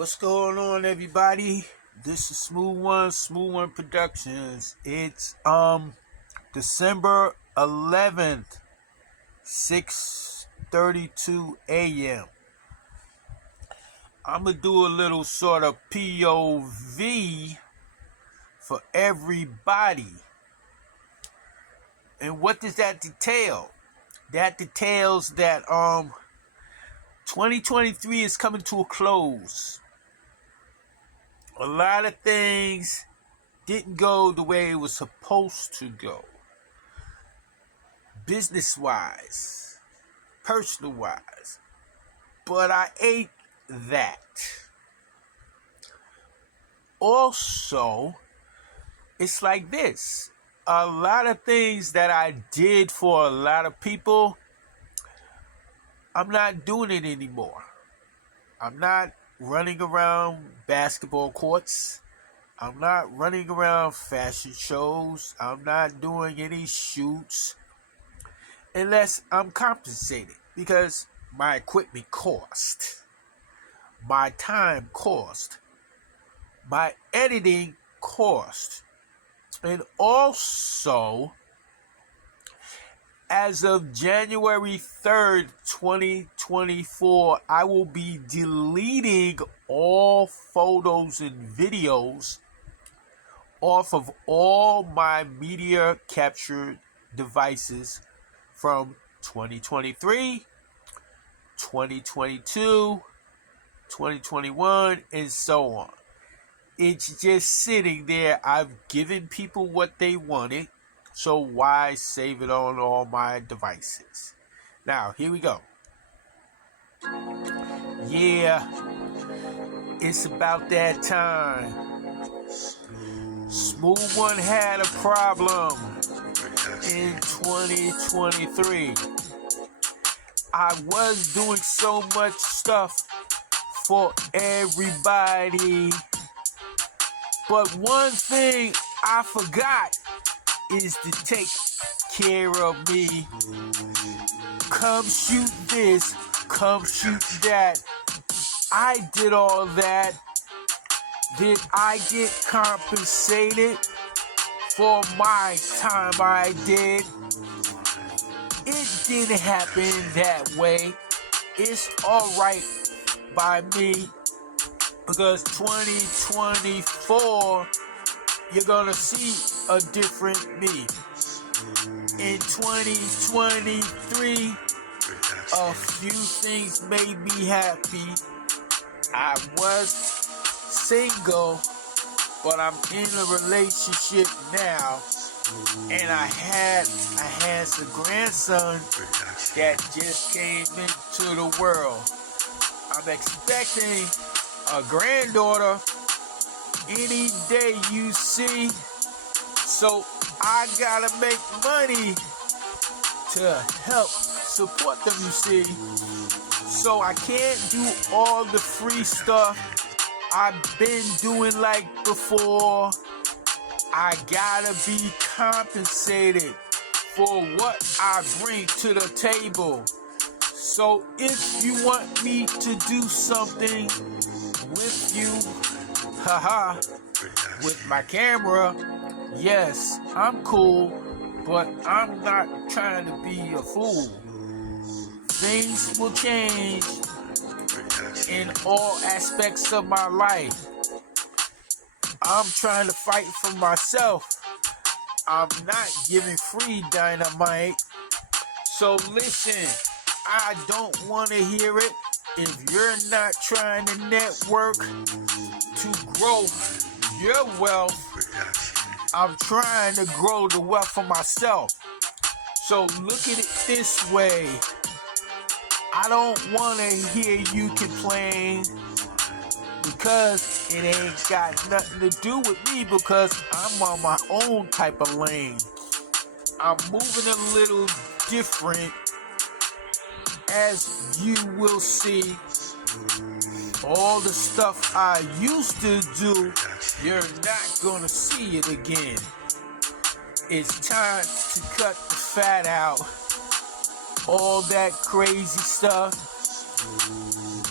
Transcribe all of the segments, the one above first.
What's going on, everybody? This is Smooth One Productions. It's December 11th, 6:32 a.m. I'm gonna do a little sort of POV for everybody. And what does that detail? That details that 2023 is coming to a close. A lot of things didn't go the way it was supposed to go. Business-wise, personal-wise. But I ate that. Also, it's like this. A lot of things that I did for a lot of people, I'm not doing it anymore. I'm not running around basketball courts. I'm not running around fashion shows. I'm not doing any shoots unless I'm compensated, because my equipment cost, my time cost, my editing cost. And also, as of January 3rd, 2024, I will be deleting all photos and videos off of all my media capture devices from 2023, 2022, 2021, and so on. It's just sitting there. I've given people what they wanted, so why save it on all my devices? Now, here we go. Yeah, it's about that time. Smooth One had a problem in 2023. I was doing so much stuff for everybody, but one thing I forgot is to take care of me. Come shoot this, come shoot that. I did all that. Did I get compensated for my time I did? It didn't happen that way. It's alright by me, because 2024, you're gonna see a different me. In 2023, a few things made me happy. I was single, but I'm in a relationship now, and I had a handsome grandson that just came into the world. I'm expecting a granddaughter any day, you see. So I gotta make money to help support them, you see. So I can't do all the free stuff I've been doing like before. I gotta be compensated for what I bring to the table. So if you want me to do something with you, with my camera, yes, I'm cool, but I'm not trying to be a fool. Things will change in all aspects of my life. I'm trying to fight for myself. I'm not giving free dynamite. So listen, I don't want to hear it. If you're not trying to network to grow your wealth, I'm trying to grow the wealth for myself. So look at it this way. I don't want to hear you complain, because it ain't got nothing to do with me, because I'm on my own type of lane. I'm moving a little different, as you will see. All the stuff I used to do, you're not gonna see it again. It's time to cut the fat out. All that crazy stuff,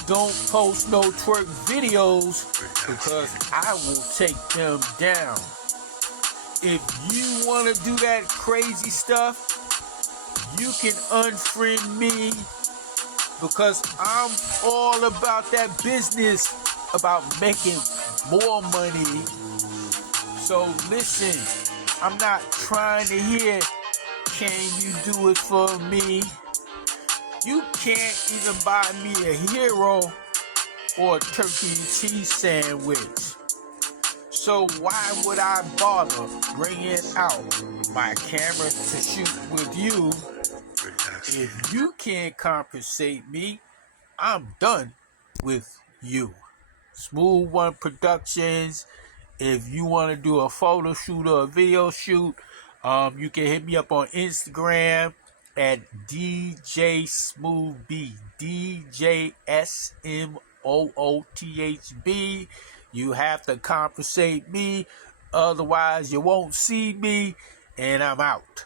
don't post no twerk videos because I will take them down. If you want to do that crazy stuff, you can unfriend me because I'm all about that business, about making more money. So listen, I'm not trying to hear, can you do it for me? You can't even buy me a hero or a turkey and cheese sandwich. So why would I bother bringing out my camera to shoot with you? If you can't compensate me, I'm done with you. Smooth One Productions. If you want to do a photo shoot or a video shoot, you can hit me up on Instagram at DJ SmoothB. DJ SMOOTHB. You have to compensate me, otherwise you won't see me, and I'm out.